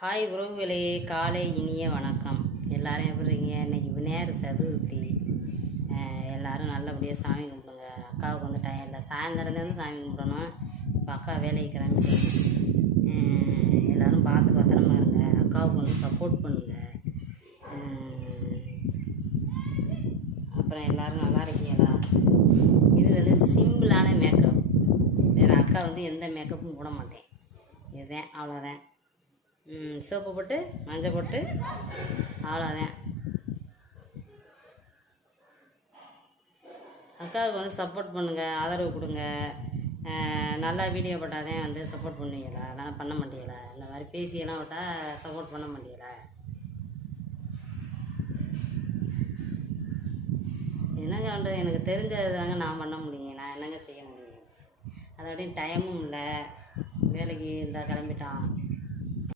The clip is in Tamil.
ஹாய் உறவுகளே, காலை இனிய வணக்கம். எல்லோரும் எப்படி இருக்கீங்க? இன்றைக்கி விநாயகர் சதுர்த்தி. எல்லோரும் நல்லபடியாக சாமி கும்பிடுங்க. அக்காவுக்கு வந்து டைம் இல்லை, சாயந்தரம்லேருந்து சாமி கும்பிடணும். இப்போ அக்கா வேலைக்கு கிளம்பி எல்லோரும் பார்த்து பத்திரமா இருங்க. அக்காவுக்கு வந்து சப்போர்ட் பண்ணுங்கள். அப்புறம் எல்லோரும் நல்லா இருக்கீங்களா? இது வந்து சிம்பிளான மேக்கப். வேறு அக்கா வந்து எந்த மேக்கப்பும் போட மாட்டேன். இதுதான், அவ்வளோதான். சோப்பு போட்டு மஞ்சள் போட்டு அவ்வளோதான். அக்காவுக்கு வந்து சப்போர்ட் பண்ணுங்கள், ஆதரவு கொடுங்க. நல்லா வீடியோ போட்டால் வந்து சப்போர்ட் பண்ணுவீங்களா? அதெல்லாம் பண்ண மாட்டீங்களா? இந்த மாதிரி பேசியெல்லாம் விட்டால் சப்போர்ட் பண்ண மாட்டீங்களா? என்னங்க பண்ணுறது? எனக்கு தெரிஞ்சது தாங்க நான் பண்ண முடியும். நான் என்னங்க செய்ய முடியும்? அதோடய டைமும் இல்லை, வேலைக்கு இருந்தால் கிளம்பிட்டான்.